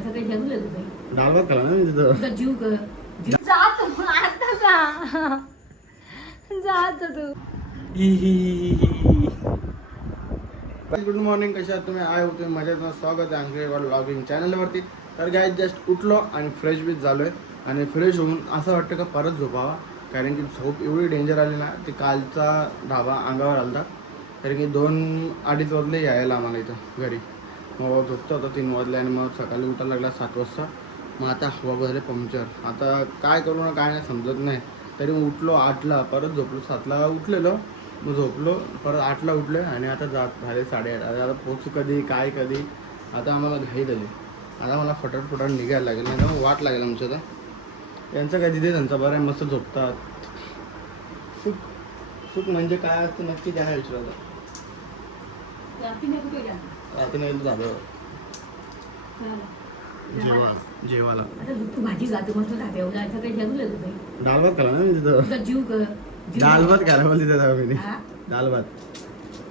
बोलायचं काही जरूर आहे तुझं. डाळ भात खाला ना मी तिथं. तुझा जीव कर. जात आता जात तू. गुड मॉर्निंग, कशा आहात तुम्ही? आय होते मजेत. स्वागत आहे आमच्या व्लॉगिंग चॅनलवरती. तर गाईज जस्ट उठलो आणि फ्रेश बीच झालो आहे. आणि फ्रेश होऊन असं वाटतं का परत झोपावा, कारण की झोप एवढी डेंजर आली ना. ते कालचा ढाबा अंगावर आलता, कारण की 2-2:30 वाजले यायला आम्हाला इथं घरी. मग झोपतो होता 3 वाजले आणि मग सकाळी उठायला लागला 7 वाजता. मग आता हवा बदले पंक्चर. आता काय करू ना काय नाही समजत नाही. तरी मग उठलो 8ला, परत झोपलो 7ला उठलेलो, मग झोपलो परत 8ला उठलो आणि आता जात झाले 8:30. आता पोचू कधी काय कधी. आता आम्हाला घाई झाली. आता मला फटाफट निघायला लागेल, नाही तर वाट लागेल आमच्या. तर त्यांचं काय तिथे त्यांचं बरं आहे, मस्त झोपतात. सुख सुख म्हणजे काय असतं नक्की त्यांना विचारलं. रात्री नाही झालं जेवायला. आता तू भाजी जातो मस्त ढाब्यावर जायचं काही जरूर आहे तुझं. डाळ भात खाला ना मी तिथं. तुझा जीव कर. डाळ भात खायला मला तिथं जाऊ मी. हा? डाळ भात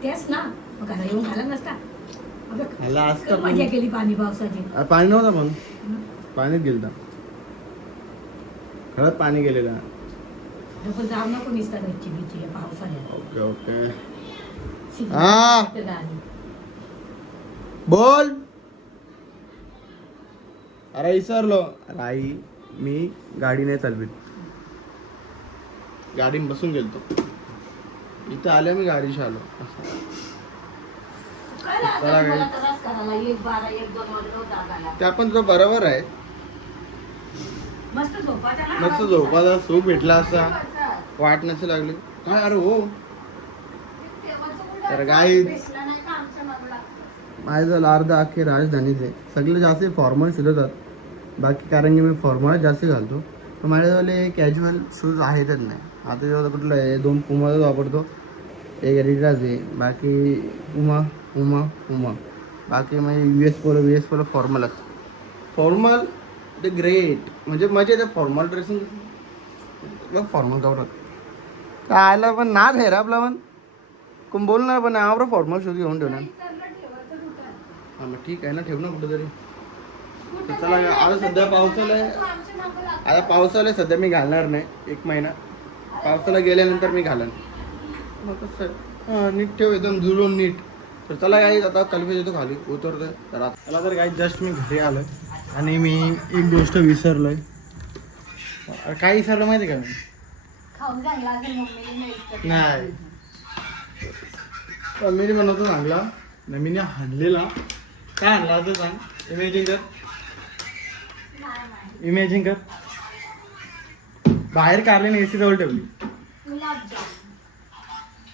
तेच ना, मग घरा येऊन खाला नसता. खाल्ला असता पण मजा केली पाणी पावसाची. पाणी नव्हतं, पण पाणीच गेलं. खरंच पाणी गेलेलं. पण जाऊ नको निसता गच्ची बिच्ची या पावसाळ्यात. Okay okay. शिकली हा. तर गाणी. बोल. अरे विसरलो. राई मी गाडी नाही चालवीत, गाडी बसून गेलतो. इथं आलो मी गाडीशी आलो. काय लागलं चला मला काय. त्रास करायला? 1-12, 1-2 वाजता जागायला. ते आपण तो बरोबर आहे. मस्त झोपा त्याला. मस्त झोपाचा सुख भेटला असता, वाट नसे लागली काय. अरे हो. तर गाईज माझं झालं अर्धा अख्खे राजधानीचे सगळे जास्त फॉर्मल शिकवतात. बाकी कारण की मी फॉर्मलच जास्त घालतो, तर माझ्यावाले कॅज्युअल शूज आहेतच नाही. आता जेव्हा कुठलं आहे 2 पुमाच वापरतो, एक एडिडास आहे, बाकी पुमा. बाकी म्हणजे US पोलो फॉर्मलच. फॉर्मल ते ग्रेट, म्हणजे मजा येते फॉर्मल ड्रेसिंग. बघ फॉर्मल जाऊ काय आलं पण नाच आहे रे आपला. पण कोण बोलणार पण आवरा फॉर्मल शूज घेऊन ठेवणार. हां मग ठीक आहे ना, ठेव ना कुठेतरी. चला आता सध्या पावसाला आहे. आता पावसाला सध्या मी घालणार नाही 1 महिना. पावसाला गेल्यानंतर मी घालन. मग कसं हां नीट ठेव, एकदम जुळून नीट. तर चला गाईज आता कल्पेश येतो खाली उतरतोय. तर चला तर गाईज जस्ट मी घरी आलो आणि मी एक गोष्ट विसरलोय. काय विसरलं माहिती का मी? खाऊन चांगला असेल मम्मीने नाही, मम्मीने बनवतो चांगला. मम्मीने हाणलेला. काय आणला असं सांग. इमॅजिन कर. बाहेर कारले AC जवळ ठेवली.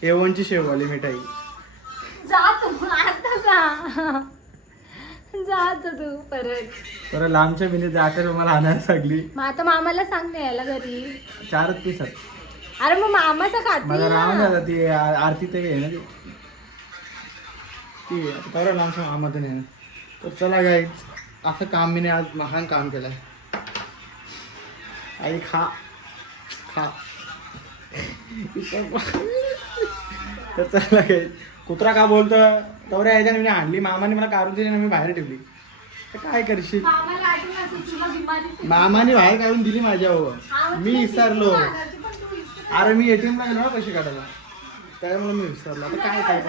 A1ची शेववाली मिठाई. जात तू परत लांबच्या बिने आठवण मला आणायला लागली. मग आता मामाला सांग ना यायला घरी. 4 पीसात. अरे मग मामाचा खातील मला राम ना. झाला ती आरती ते आहे ना ती तर लांबच्या मामात नाही. तर चला गाईज असं काम मी आज महान काम केलं. आई खा. तर चला गाईज कुत्रा का बोलतो तेवढ्या ह्याच्याने मी आणली. मामाने मला काढून दिली ना, मी बाहेर ठेवली. तर काय करशील. मामाला आठवण असेल तुला बिमारी. मामाने बाहेर काढून दिली माझ्यावर. मी विसरलो. अरे मी ATM ला गेलो ना पैसे काढायला, त्यामुळे मी विसरलो. आता काय काय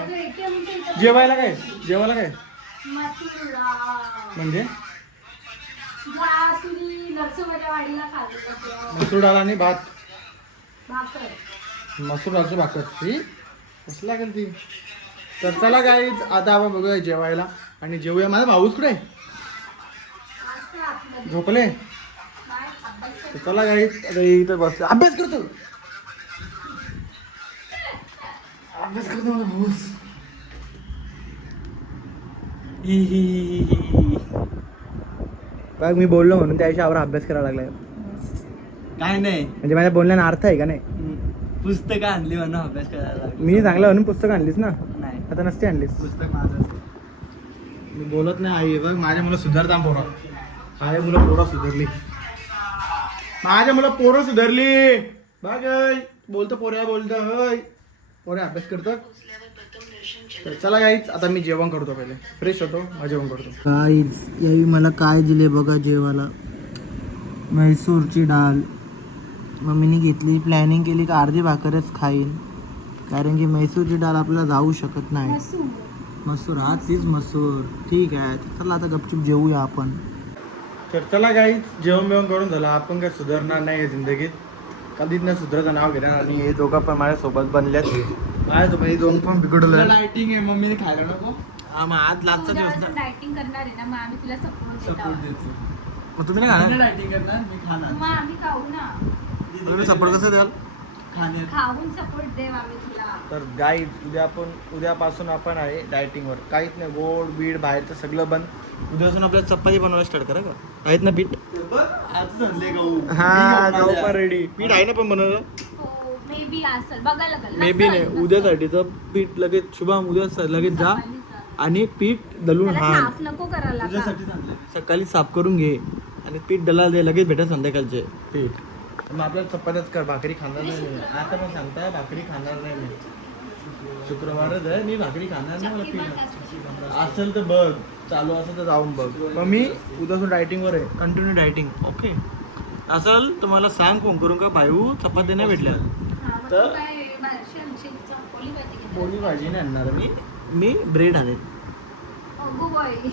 जेवायला काय म्हणजे मसूर डाळ आणि भात. मसूर डाळची भाकर ती कसं लागेल ती. तर चला गाईज आता आपण बघूया जेवायला आणि जेवूया. माझा भाऊच कुठे झोपले. तर चला गाईज आता इथं बस अभ्यास करतो माझा भाऊस. बघ मी बोललो म्हणून त्या विषयावर अभ्यास करायला लागलाय. काय नाही म्हणजे माझ्या बोलण्याचा अर्थ आहे का नाही. पुस्तकं आणली म्हणून अभ्यास करायला लागलो. मी चांगलं म्हणून पुस्तक आणलीस ना, नाही आता नसते आणलीस. पुस्तक माझं. मी बोलत नाही. आई बघ माझ्या मुलं सुधारता पोरं. माझ्या मुलं पोरं सुधारली. बघ बोलतो पोऱ्या बोलतो. पोऱ्या अभ्यास करतात. तर चला गाईच आता मी जेवण करतो पहिले फ्रेश होतो मग जेवण करतो गाईज यावी मला काय दिले बघा जेवायला म्हैसूरची डाळ मम्मीने घेतली प्लॅनिंग केली का अर्धी भाकरच खाईन कारण की म्हैसूरची डाळ आपल्याला जाऊ शकत नाही मसूर हा तीच मसूर ठीक आहे तर चला आता गपचूप जेवूया आपण तर चला गाईच जेवण बिवण करून झालं आपण काय सुधारणार नाही आहे जिंदगीत कधीच नाही सुधाराचं नाव घेणार आणि हे दोघं पण माझ्यासोबत बनल्यात माझ्यासोबत हे दोन पण बिघडलं लाइटिंग आहे मम्मीने खायला नको हा मग आज लास्टचा दिवस ना डायटिंग करणार आहे ना मग आम्ही तुला सपोर्ट द्यायचं मग तुम्ही नाही खाणार लाइटिंग करणार मी खाणार मग आम्ही खाऊ ना तुम्ही सपोर्ट कसं द्याल खाण्यात खाऊन सपोर्ट देव आम्ही तुला तर गाईज उद्यापासून आपण आहे डायटिंगवर काहीच नाही गोड बीड बाहेरचं सगळं बंद उद्यापासून आपल्याला चपाती बनवायला स्टार्ट करा का आहेत ना पीठ आज आणले गहू हा गहू पण रेडी पीठ आहे ना पण बनवलं हो मे बी असेल बघायला लागेल मे बी नाही उद्यासाठीचं पीठ लगेच शुभम उद्या लगेच जा आणि पीठ दलून त्याला हा साफ नको करायला का? तुझ्यासाठीच आणले सकाळी साफ करून घे आणि पीठ डला दे लगेच भेटा संध्याकाळचे पीठ मग आपल्याला चपात्याच कर भाकरी खाणार नाही मी. आता मग सांगताय भाकरी खाणार नाही मी शुक्रवारच आहे मी भाकरी खाणार नाही मला पीठ असेल तर बघ चालू असेल तर जाऊन बघ मग मी उद्यापासून डायटिंगवर आहे कंटिन्यू डायटिंग ओके असेल तर मला सांग फोन करून का भाऊ चपात्या नाही भेटल्या हा, मग तर- तू काय बाहेरची आमची पोळी भाजी घेतली? पोळी भाजी नाही आणणार मी ब्रेड आणेन अगो बाई.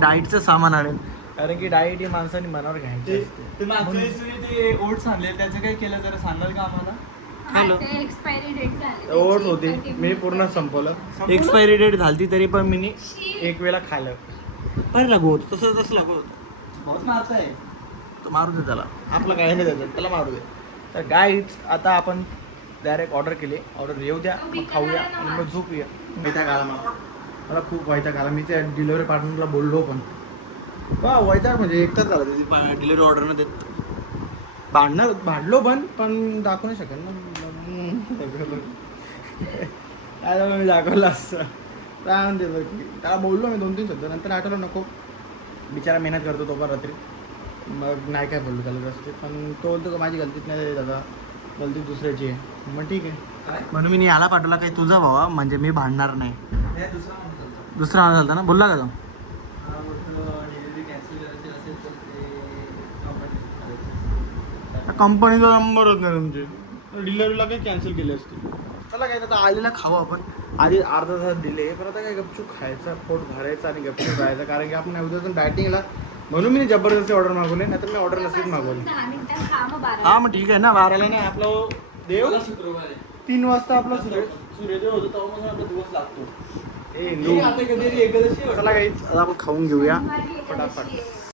डाईटचं सामान आणेन कारण की डाईट ही माणसाने मनावर घ्यायची असते ते मागच्या वेळेस ते ओट्स आणले त्याचं काय केलं जरा सांगाल का आम्हाला हा, हॅलो. ते एक्सपायरी डेट झाली ओट त्याची. होती तर ती मी पूर्ण संपवलं एक्सपायरी डेट झाली तरी पण मी एक वेळा खाल्लं पण लागू होत तसं लागू होतं बहुत मारत आहे तो मारू दे त्याला आपलं काही नाही त्याचं त्याला मारू दे तर गाईच आता आपण डायरेक्ट ऑर्डर केली ऑर्डर येऊ द्या मग खाऊया आणि मग झोपूया वैताग आला मला खूप वैताग आला मी त्या डिलिव्हरी पार्टनरला बोललो पण वैताग म्हणजे एकटाच झाला डिलिव्हरी ऑर्डर न देत भांडलो पण दाखवू नाही शकत ना काय झालं मी दाखवलं असतं काय म्हणते बघ की त्याला बोललो मी 2-3 शब्द नंतर आठवलं नको बिचारा मेहनत करतो तो पण रात्री मग नाही काय बोललो त्याला रस्ते पण तो बोलतो का माझी गलतीच नाही दादा गलती दुसऱ्याची आहे मग ठीक आहे म्हणून मी याला पाठवला काही तुझा भावा म्हणजे मी भांडणार नाही हे दुसरा म्हणतो दुसरा आवाज झाला ना बोलला का तो हा बोलतो डिलिव्हरी कॅन्सल करायची असेल तर ते कंपनीचा नंबरच नाही तुमचे डिलिव्हरीला काही कॅन्सल केली असते चला काय आता आलेला खाऊ आपण आधी अर्धा तास दिले पण आता काय गपचूप खायचा पोट भरायचं आणि गपचूप राहायचं कारण की आपण उद्यापासून डायटिंगला म्हणून मी जबरदस्ती ऑर्डर मागवले नाही तर मी ऑर्डर नसलीच मागवली 10 मिनिटात खा मग 12. हा मग ठीक आहे ना 12ला नाही आपलं देव मला शुक्रवार आहे 3 वाजता आपला सूर्योदय होतो तेव्हा आपला दिवस लागतो ए हे आता कधी एकादशी चला काही आपण खाऊन घेऊया शनिवारी एकादशी फटाफट आहे.